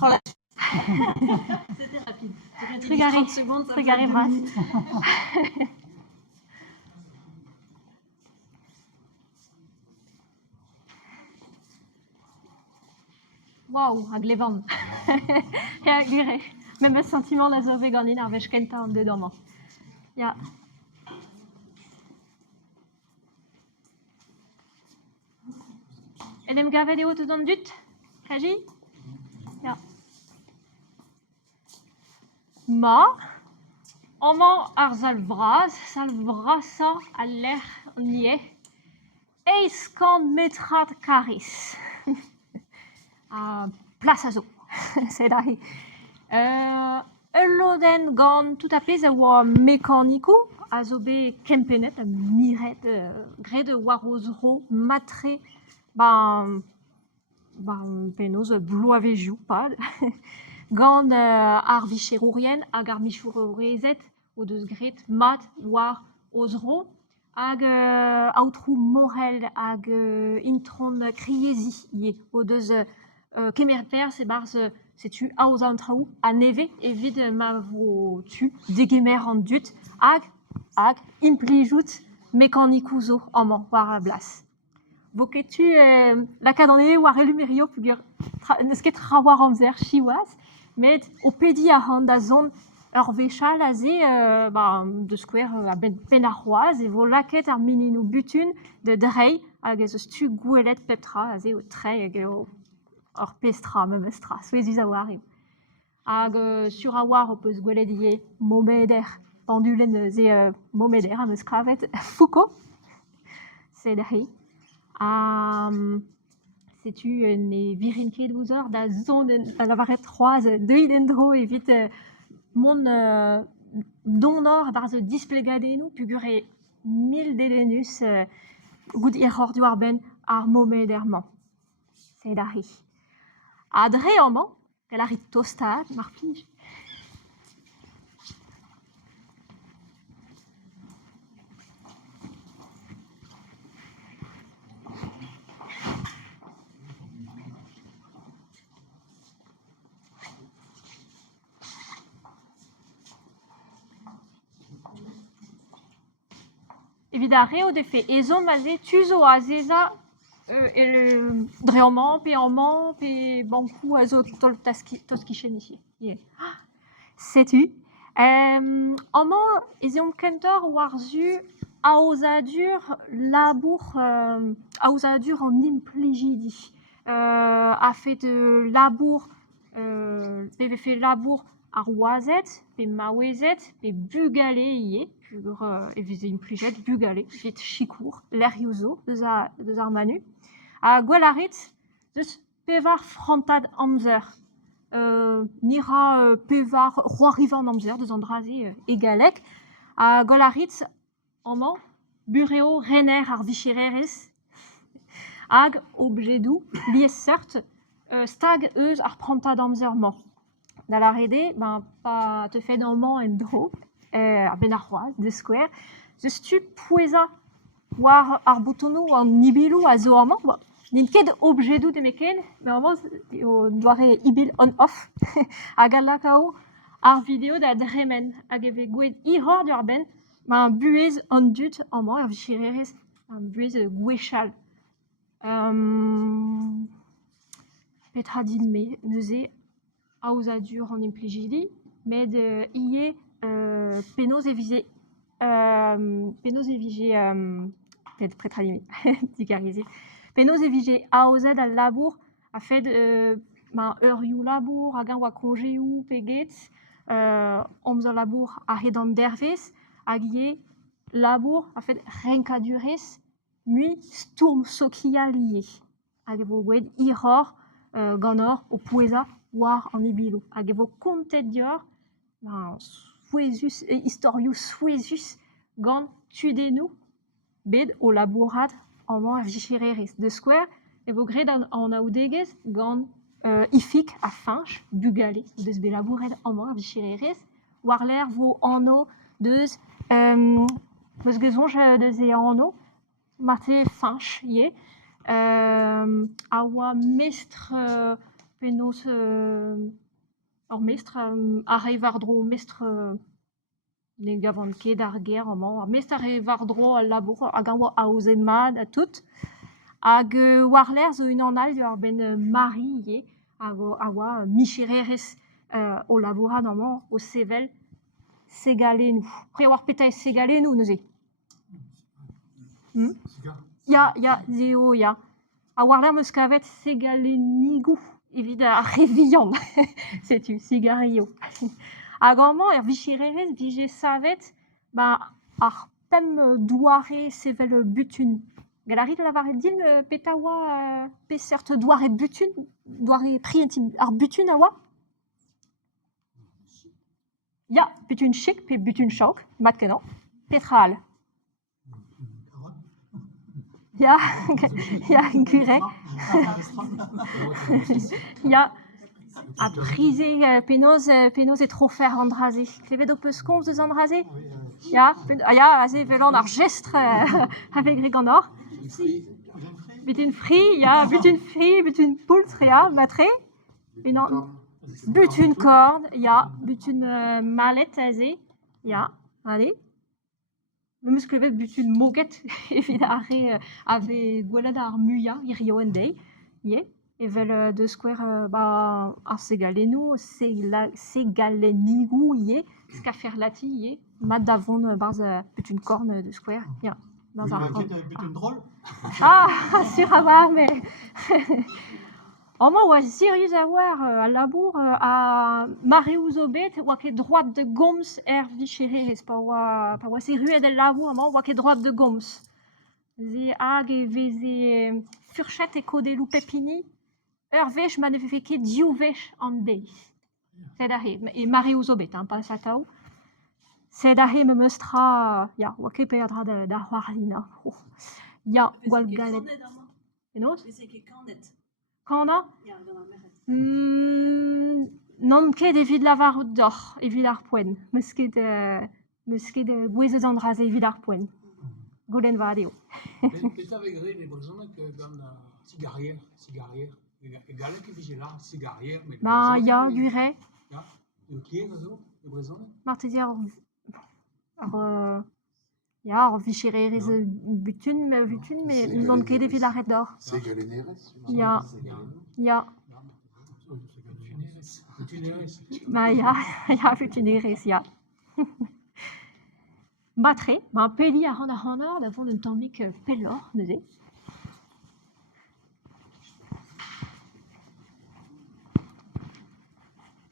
C'était rapide. Trigari, 30 secondes, ça Trigari fait 2 Brass. minutes. Wow, hag levan. Ja, gire. Même le sentiment la zo veganin ar vech kenta an dedans. Ja. Edem gavet eo tout an dut? Kaji? Ja. Ma, amant ar salvrasa a l'air nie. Eiskan metrat karis. Place a zo. C'est là. Euloden gant tout a pez a oa mekanikou, a zo be kempenet, a miret, gred war o zro, matre, penaos bloavezioù pad, gant ar vicherourien hag ar michourezet, o deus gret mat war o zro, hag aotrou morel hag intron kriezi ie, o deus kemer se barz setu aoz an traoù a neve evit ma vo tu degemer an dut hag implijout mekanikou zo amañ war a blas. Voketu lakaat an ene war elumerio pugur neus ket trawar amzer chiwaz, met o pedi a ran da zon ur vechal a ze de skouer a ben ar c'hoaz, e vo laket ar mininou butun de drei hag ez eus tu gwelet peptra a ze o tre hag ur pestra, memestra, souezuz a war eo. Hag sur a war o peus gwelet ie momeder, pendulen ze momeder am eus kravet Foucault, c'est dri. Setu ne virin ket ouzor da zon a lavaret c'hoaz deuit endro evit mon donor a barz displegadennoù pugur e 1000 dedenus gout error du ar ben ar momederman. C'est dri. A dre amañ, gal ar rit tostad, mar plij. Evit a reo defe ezom a ze tuzo a zeza dre amañ, pe bankou a zo tol toskichen ici. Yeah. Setu. Amañ ezom kentor war zu aozadur labour aozadur an implijidi. A fet labour pe vefe labour ar oazet, pe maouezet, pe bugale ie, pugur evize implijet bugale, vit chikour, lerioù zo deus ar manu. A gwelarit, deus pevar frantad amzer. Nira pevar c'hoarivan amzer, deus an draze egalek. A gwelarit, amañ, bureo rener ar vichererez, hag objedou, lies seurt, stag eus ar prantad amzer-mañ. Da la rede, pa te fet amañ en dro, ar ben ar c'hoaz, de skouer, deus tu poueza war ar boutonou an ibilou a zo amañ, n'int ket objedou demeken, mais amañ doare ibil on-off, hag a lakao ar video da dremen, hag eve gwed ihor du ar ben, buez an dut amañ ar vichererez, buez gwechal. Petra din me, neuze aozadur an implijidi, med ie penaos evije petra din me, digarizi. Penaos evije aozet al labour a fet eurioù labour hag an oa konjeoù peget, amzer labour a red an dervez, hag ie labour a fet renkadurez, mui stourm sokia lié. Hag evo gwed ihor gant or o poueza war an ibilou. Hag evo kontet dior istorioù souezus gant tudennoù bet o labourat amañ ar vichererez. De skouer, evo gred an aoudegez gant ifik a finch, bugale, deus bet labouret amañ ar vichererez, war l'er vo anno deus peus gezonj deus e anno, marte finch ie, a oa mestre penos or mestre arrivardro mestre les gavon ket d'ar guerre or mestre arrivardro al labour hag an oa aozemad a tout hag war-ler zo unanal ur ben Marie ye hag a oa michererez o labourat amañ o sevel segalennou. Pre war peta segalennou neuze. Ya, zeo, ya. A war-ler meus kavet segalenigou, evit a revian, setu, cigario. Hag amañ, vichererez, vije savet, ar pem douare sevel butun. Galarit lavaret din peta oa pesert douare butun, douare prientim ar butun a oa? Ya, butun chek pe butun chok, mat kenan, petral. Ya, gurek. Ya, a prize penaos e trofer andraze. Klevet o peus komz eus andraze? Ya, aze velan ar gestre avec Grigandor. Butun fri, ya, butun poultre, ya, matre. Butun corne, ya, butun malet aze, ya, allez. Meus klevet butun moget, evit ave gwelet ar muia, irio en dei, ye. Evel de square ar segalennou, segalenigou, ye, skaferlati, ye. Mat davon barz butun corne de square, ya. Butun drôle. Ah, sur a war, mais... Amañ oa serious a war al labour a mareoù zo bet oa ket droad de gomz vichererez, pa oa se ruet el labour amañ oa ket droad de gomz. Ze hag e veze furchet e kodelou pepini, vech ma ne vefe ket diou vech an deiz. Sed a he, e mareoù zo bet, pa sataou. Sed a he me meus tra, ya, oa ket perdra da c'hoarzina. Ya, gwal galet. Enos? Kanda? Non ket evit lavar d'or, evit ar poen. Meus ket gwezet andraze evit ar poen. Golen vadeo. Peta veg re ne brezonek gant cigarier. E galek e vije lar cigarier. Ya, gure. Ya, eo kiez a zo, e brezonek? Martezi ar vichererez butun, mais non ket evit laret d'or. Segalenerez? Ya. Ya. Butunerez. Ya, butunerez, ya. Batre, peli a ran ar hanor davon un tammik pellor, neuze.